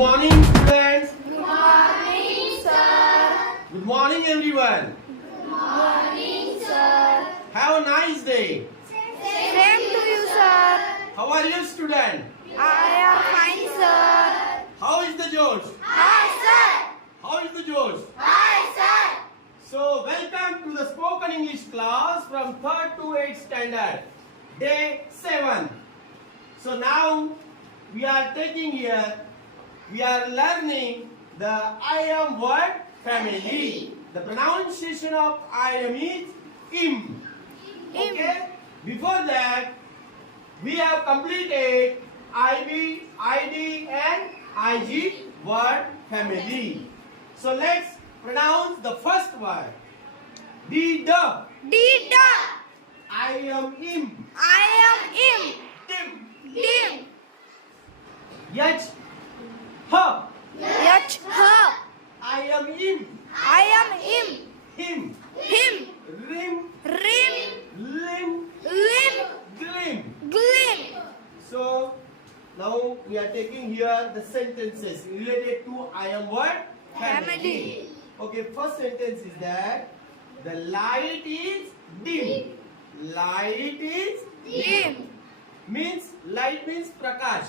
morning, students. Good morning, sir. Good morning, everyone. Good morning, sir. Have a nice day. Same to you, sir. How are you, student? I am fine, sir. How is the Josh? Hi, sir. How is the Josh? Hi, sir. So, welcome to the spoken English class from 3rd to 8th standard, day 7. So now we are taking here, we are learning the I am word family. The pronunciation of I am is im. Okay? Before that, we have completed IB, ID and IG word family. So let's pronounce the first word. D. I am im. I am im. Dim. Dim. H. H. I am im. I am im. Him. Him. Rim. Rim. Lim. Lim. Glim. Glim. So now we are taking here the sentences related to I am word Family. Okay, first sentence is that the light is dim. Light is Dim. means light means Prakash.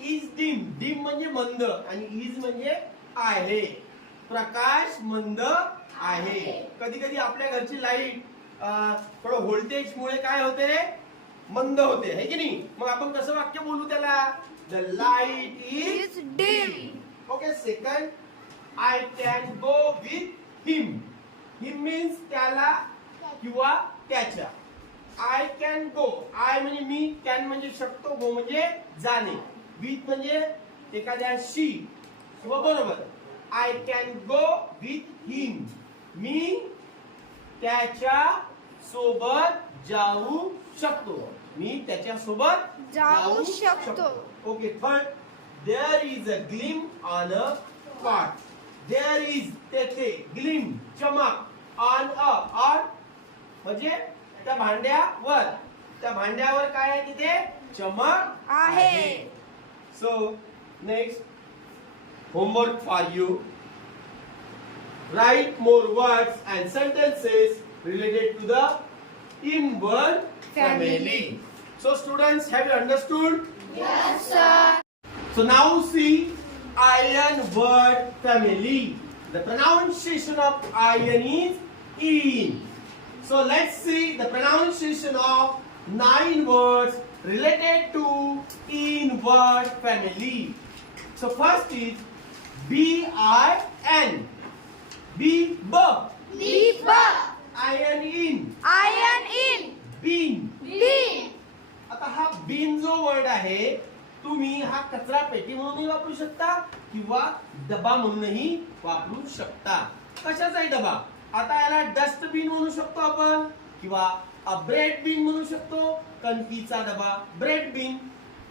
Is dim. Dim म्हणजे मंद आणि is म्हणजे आहे. प्रकाश मंद आहे. कधी कधी आपल्या घरची लाईट थोडं व्होल्टेज मुळे काय होते रे, मंद होते, है की नाही. मग आपण कसं वाक्य बोलू त्याला, the light Is is dim. Okay. Second, I can go with him. Him means त्याला किंवा त्याच्या. आय कॅन गो. आय म्हणजे मी, कॅन म्हणजे शकतो, गो म्हणजे जाणे, विथ म्हणजे एखाद्याशी. बरोबर. I can go with him. मी त्याच्या सोबत जाऊ शकतो. मी त्याच्या सोबत जाऊ शकतो. Okay. Third, there is a glim on a pot. There is तेथे, ग्लिम चमक, ऑन अ ऑन म्हणजे त्या भांड्यावर. त्या भांड्यावर काय आहे, तिथे चमक आहे. So next, homework for you. Write more words and sentences related to the in word family. So students, have you understood? Yes, sir. So now see iron word family. The pronunciation of iron is in. So let's see the pronunciation of 9 words related to in word family. So first is B-I-N. B. Iron in. Iron in. Bin. Bin. आता हा बिन जो word आहे, तुम्ही हा कचरा पेटी म्हणूनही वापरू शकता किंवा डबा म्हणूनही वापरू शकता. कशाचाही डबा. आता याला डस्टबिन म्हणू शकतो आपण, किंवा ब्रेड बिन म्हणू शकतो, कणकीचा डबा, ब्रेड बिन.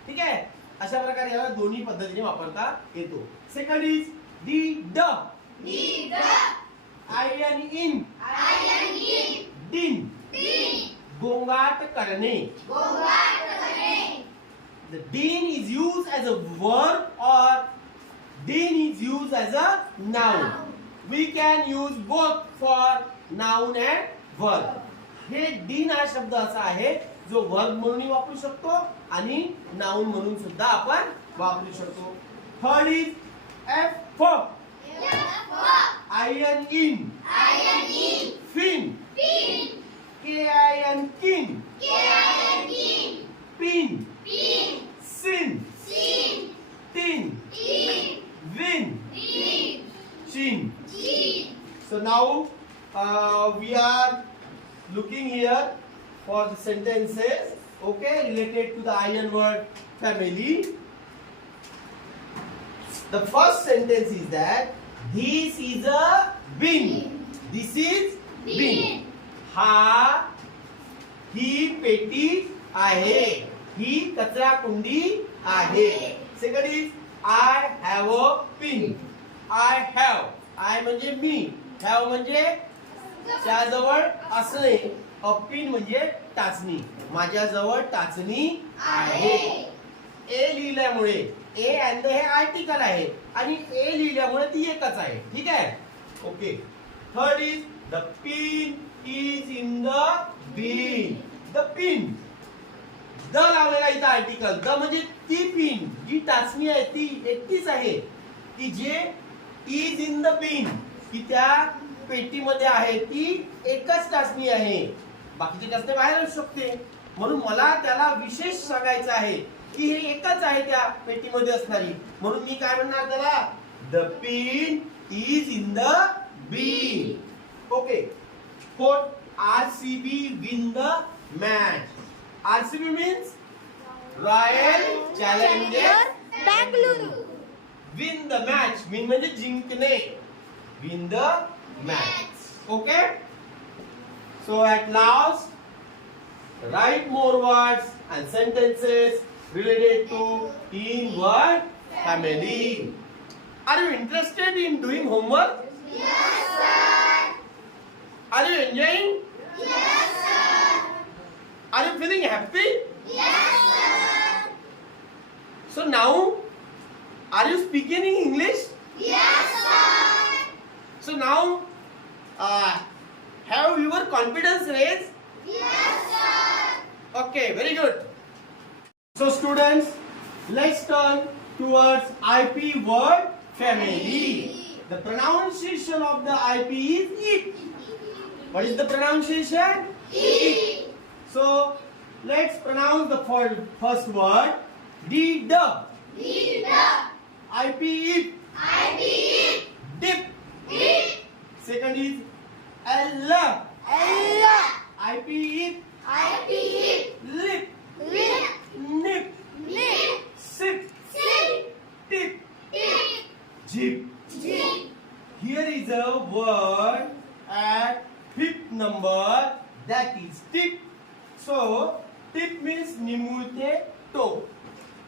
ठीक आहे. अशा प्रकारे याला दोन्ही पद्धतीने वापरता येतो. Second is the. आयन इन. दिन. गोंगाट करणे. The din is used as a verb or din is used as a noun. We can use both for noun and verb. Hey din हा शब्द असा आहे जो वर्ब म्हणून वापरू शकतो आणि नाउन म्हणून सुद्धा आपण वापरू शकतो. Third is F. I N in. Fin. K-I-N kin. Pin. Sin. Tin. Win. Chin. So now we are looking here for the sentences, okay, related to the iron word family. The first sentence is that this is a bin. This is bin. ही पेटी आहे. ही कचरा कुंडी आहे. Second is I have a pin. I have. I म्हणजे मी. Have म्हणजे त्याजवळ असणे. अ पिन म्हणजे टाचणी. माझ्याजवळ टाचणी आहे. ए लिहिल्यामुळे ए अँड हे आर्टिकल आहे आणि ए लिहिल्यामुळे ती एकच आहे. ठीक आहे. Okay. Third is the pin is in the bin. The pin, the लावलेला इथं आर्टिकल. द म्हणजे ती पिन जी टाचणी आहे ती एकटीच आहे की जे इज इन द बिन, की त्या पेटीमध्ये आहे ती एकच टाचणी आहे. बाकीची टाचणी बाहेर असू शकते. म्हणून मला त्याला विशेष सांगायचं आहे की हे एकच आहे त्या पेटीमध्ये असणारी. म्हणून मी काय म्हणणार त्याला, the pin is in the bin. Okay. Fourth, RCB win the match. RCB means Royal Challengers Bangalore. win the match. Win म्हणजे जिंकणे. Win the match. Okay. So at last, write more words and sentences related to teamwork family. Are you interested in doing homework? Yes, sir. Are you enjoying? Yes, sir. Are you feeling happy? Yes, sir. So now, are you speaking in English? Yes, sir. So now, have your confidence raised? Yes, sir. Okay, very good. So students, let's turn towards IP word family. The pronunciation of the IP is it. What is the pronunciation? It. So let's pronounce the first word. D-D. Leader. IP it. I did. Dip. It. Second is L. Ella. IP it. I did. Lip. Lip. Nip. Nip. Sip. Sit. Tip. It. Jip. Jip. Here is a word at fifth number, that is tip. So tip means निमुळते टोक.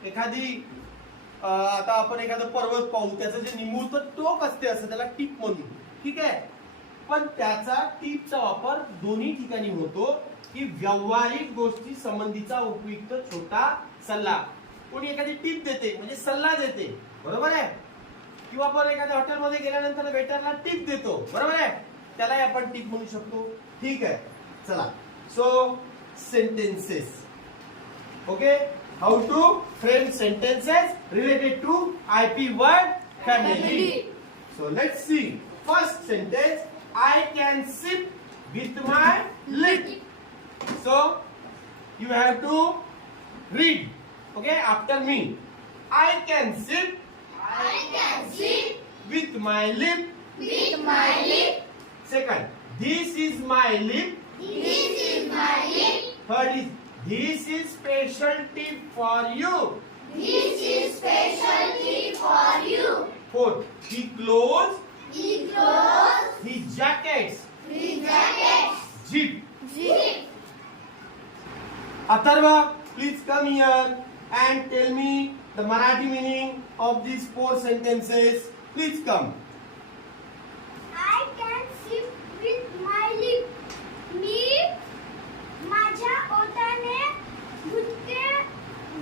एखादी आता आपण एखादं पर्वत पाहू, त्याचं जे निमुळतं टोक असते असं त्याला टिप म्हणू. ठीक आहे. पण त्याचा टिपचा वापर दोन्ही ठिकाणी होतो की व्यावहारिक गोष्टी संबंधीचा उपयुक्त छोटा सल्ला. कोणी एखादी टिप देते म्हणजे सल्ला देते, बरोबर आहे. किंवा आपण एखाद्या हॉटेलमध्ये गेल्यानंतर वेटरला टिप देतो, बरोबर आहे. त्यालाही आपण टिप म्हणू शकतो. ठीक आहे. चला. So sentences. Okay. How to frame sentences related to IP word family. So let's see. First sentence, I can sip with my lip. So you have to read, okay, after me. I can sip I can sit with my lip. with my lip. Second, this is my lip. This is my lip. Third is, this is special tip for you. This is special tip for you. Fourth, he clothes He clothes his jackets. his jacket. Zip. Zip. Atharva, please come here and tell me the Marathi meaning of these 4 sentences. Please come. I can sip with my lip. मी माझ्या ओठाने घुटके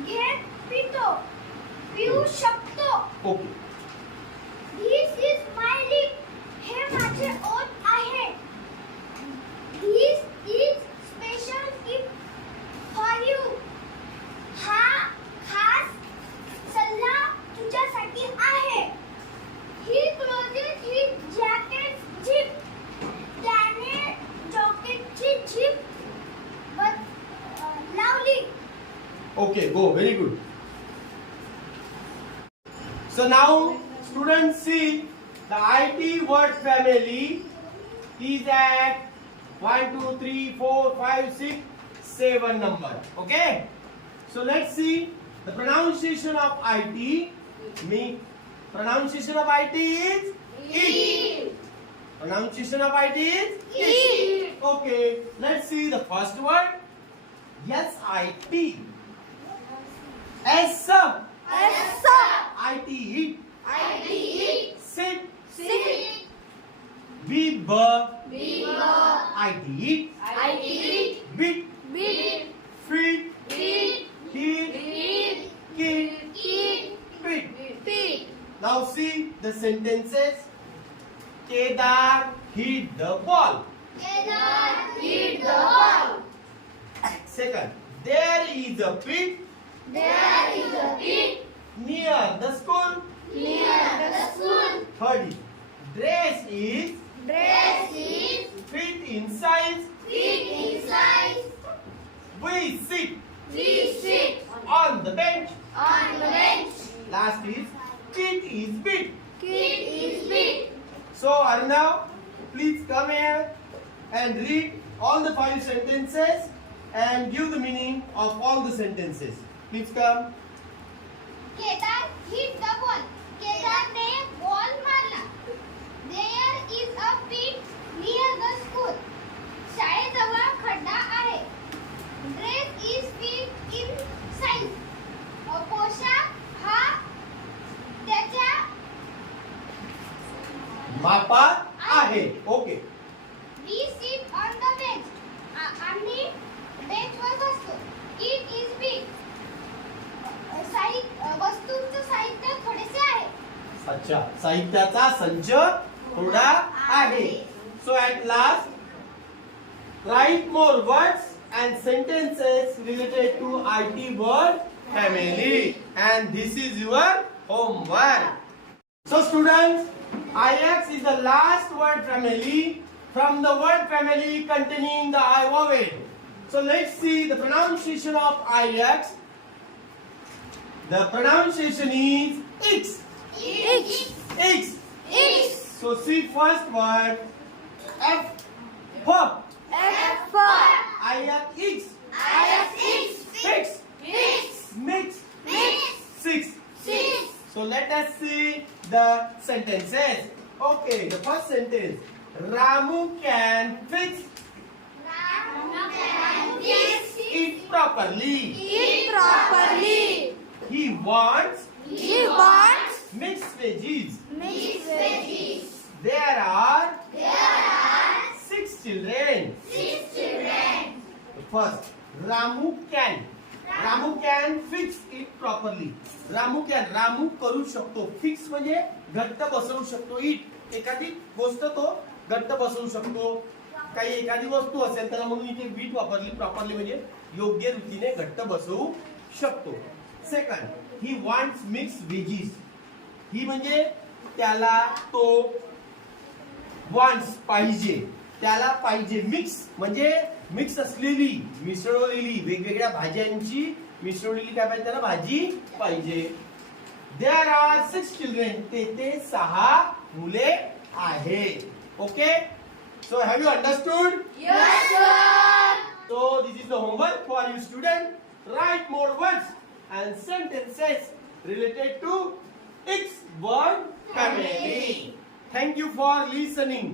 घेत पिऊ शकतो. Okay. This is my lip. हे माझे ओठ आहे. This is special tip for you. हा खास सल्ला तुझ्यासाठी आहे. He closes his jacket zip. त्याने जॅकेटची झिप लावली. Okay, go. Very good. So now, students, see the IT word family is at 1, 2, 3, 4, 5, 6, 7 number. Okay. So let's see the pronunciation of IT. Pronunciation of IT is it. Pronunciation of IT is It. okay. Let's see the first word. SIT. S. IT. I did. Sit. Sit. Bib. Big. IT. I did. Bit. Big. Feet. Big. Heat. Big. Kid. the sentences. Kedar hit the ball. Kedar hit the ball. Second, there is a pit There is a pit near the school. near the school. Third is, dress is Dress is fit in size. fit in size. We sit We sit on the bench. on the bench. Last is, kid is big. Kid is big. So Arnav, please come here and read all the 5 sentences and give the meaning of all the sentences. Please come. Kedar hit the ball. Kedar ने ball मारला. There is a pit near the school. शाळेजवळ खड्डा आहे. Dress is fit in size. पोशाख हा त्याच्या मापात आहे. Okay. We sit on the bench. आम्ही बेंचवर बसतो. It is big. वस्तूंचं साहित्य थोडेसे आहे. अच्छा, साहित्याचा संच थोडा आहे. So at last, write more words and sentences related to IT word family, and this is your homework. So students, IX is the last word family from the word family containing the I vowel. So let's see the pronunciation of IX. The pronunciation is X. X. X. X. So see first word F. Pop. F for IX. IX. Fix. Mix. Mix. Mix. 6. 6. So let us see the sentences. Okay, the first sentence. Ramu can fix Ramu can fix it properly. it properly. He wants He wants mixed veggies. mixed veggies. There are There are 6 children. 6 children. First, Ramu can. Ramu can fix it properly. Ramu can. Ramu करू शकतो. Fix म्हणजे घट्ट बसवू शकतो. It एखादी गोष्ट तो घट्ट बसवू शकतो. काही एखादी वस्तू असेल त्याला म्हणून इथे वीट वापरली प्रॉपरली म्हणजे योग्य रीतीने घट्ट बसवू शकतो. Second, he wants mix veggies. He म्हणजे त्याला तो वॉन्ट्स पाहिजे. त्याला पाहिजे मिक्स म्हणजे मिक्स असलेली मिसळलेली वेगवेगळ्या भाज्यांची मिसळलेली काय पाहिजे त्याला भाजी पाहिजे. There are 6 children. तेथे 6 मुले आहेत. Okay. So have you understood? Yes, sir. So this is the homework for you student. Write more words and sentences related to its word family. Thank you for listening.